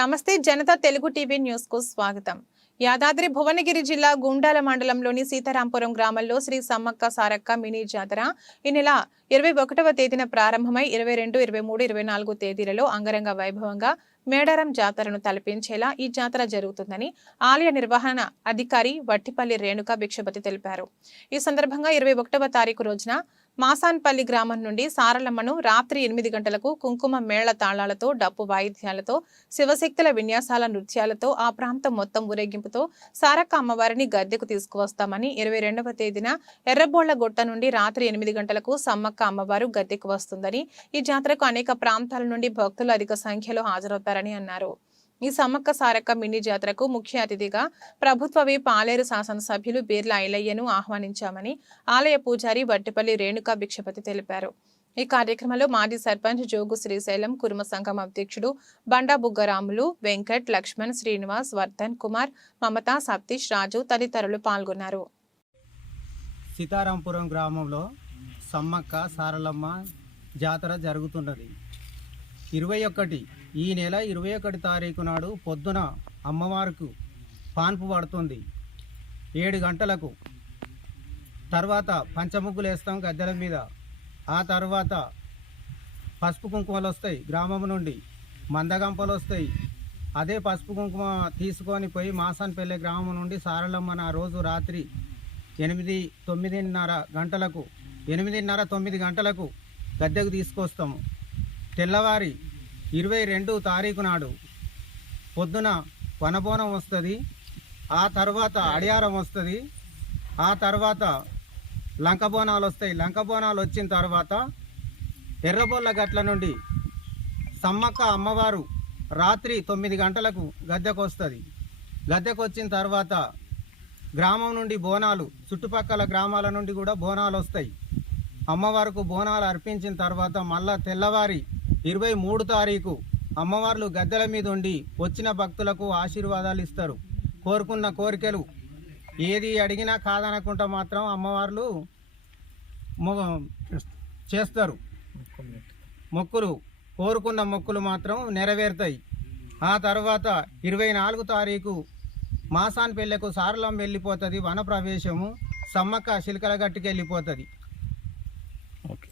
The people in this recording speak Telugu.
నమస్తే జనతా తెలుగు టీవీ న్యూస్కు స్వాగతం. యాదాద్రి భువనగిరి జిల్లా గుండాల మండలంలోని సీతారాంపురం గ్రామంలో శ్రీ సమ్మక్క సారక్క మినీ జాతర ఈ నెల ఇరవై ఒకటవ తేదీన ప్రారంభమై ఇరవై రెండు ఇరవై మూడు ఇరవై నాలుగు తేదీలలో అంగరంగ వైభవంగా మేడారం జాతరను తలపించేలా ఈ జాతర జరుగుతుందని ఆలయ నిర్వహణ అధికారి వట్టిపల్లి రేణుక భిక్షపతి తెలిపారు. ఈ సందర్భంగా ఇరవై ఒకటవ తారీఖు రోజున మాసాన్పల్లి గ్రామం నుండి సారలమ్మను రాత్రి ఎనిమిది గంటలకు కుంకుమ మేళ తాళాలతో డప్పు వాయిద్యాలతో శివశక్తుల విన్యాసాల నృత్యాలతో ఆ ప్రాంతం మొత్తం ఊరేగింపుతో సారక్క అమ్మవారిని గద్దెకు తీసుకువస్తామని ఇరవై రెండవ తేదీన ఎర్రబోళ్ళ గుట్ట నుండి రాత్రి ఎనిమిది గంటలకు సమ్మక్క అమ్మవారు గద్దెకు వస్తుందని ఈ జాతరకు అనేక ప్రాంతాల నుండి భక్తులు అధిక సంఖ్యలో హాజరవుతారని అన్నారు. ఈ సమ్మక్క సారక్క మినీ జాతరకు ముఖ్య అతిథిగా ప్రభుత్వవి పాలేరు శాసనసభ్యులు బీర్ల ఐలయ్యను ఆహ్వానించామని ఆలయ పూజారి వట్టిపల్లి రేణుకా భిక్షపతి తెలిపారు. ఈ కార్యక్రమంలో మాజీ సర్పంచ్ జోగు శ్రీశైలం కుర్మ సంఘం అధ్యక్షుడు బండా బుగ్గరాములు వెంకట్ లక్ష్మణ్ శ్రీనివాస్ వర్ధన్ కుమార్ మమత సతీష్ రాజు తదితరులు పాల్గొన్నారు. సీతారాంపురం గ్రామంలో సమ్మక్క సారలమ్మ జాతర జరుగుతున్నది. ఇరవై ఒకటి ఈ నెల ఇరవై ఒకటి తారీఖు నాడు పొద్దున అమ్మవారికి పాన్పు పడుతుంది. ఏడు గంటలకు తర్వాత పంచముగ్గులు వేస్తాం గద్దెల మీద. ఆ తర్వాత పసుపు కుంకుమలు వస్తాయి గ్రామం నుండి మందగంపలు వస్తాయి అదే పసుపు కుంకుమ తీసుకొని పోయి మాసాన్పల్లె గ్రామం నుండి సారలమ్మన రోజు రాత్రి ఎనిమిది తొమ్మిదిన్నర గంటలకు ఎనిమిదిన్నర తొమ్మిది గంటలకు గద్దెకు తీసుకొస్తాము. తెల్లవారి ఇరవై రెండు తారీఖు నాడు పొద్దున వనబోనం వస్తుంది ఆ తర్వాత అడియారం వస్తుంది ఆ తర్వాత లంక బోనాలు వస్తాయి. లంక బోనాలు వచ్చిన తర్వాత ఎర్రబొల్ల గట్ల నుండి సమ్మక్క అమ్మవారు రాత్రి తొమ్మిది గంటలకు గద్దెకు వస్తుంది. గద్దెకు వచ్చిన తర్వాత గ్రామం నుండి బోనాలు చుట్టుపక్కల గ్రామాల నుండి కూడా బోనాలు వస్తాయి. అమ్మవారికి బోనాలు అర్పించిన తర్వాత మళ్ళా తెల్లవారి ఇరవై మూడు తారీఖు అమ్మవార్లు గద్దెల మీద ఉండి వచ్చిన భక్తులకు ఆశీర్వాదాలు ఇస్తారు. కోరుకున్న కోరికలు ఏది అడిగినా కాదనకుండా మాత్రం అమ్మవార్లు చేస్తారు. మొక్కులు కోరుకున్న మొక్కులు మాత్రం నెరవేరుతాయి. ఆ తర్వాత ఇరవై నాలుగు తారీఖు మాసాన్ పెళ్ళకు సారలం వెళ్ళిపోతుంది వన ప్రవేశము సమ్మక్క శిల్కల గట్టుకి వెళ్ళిపోతుంది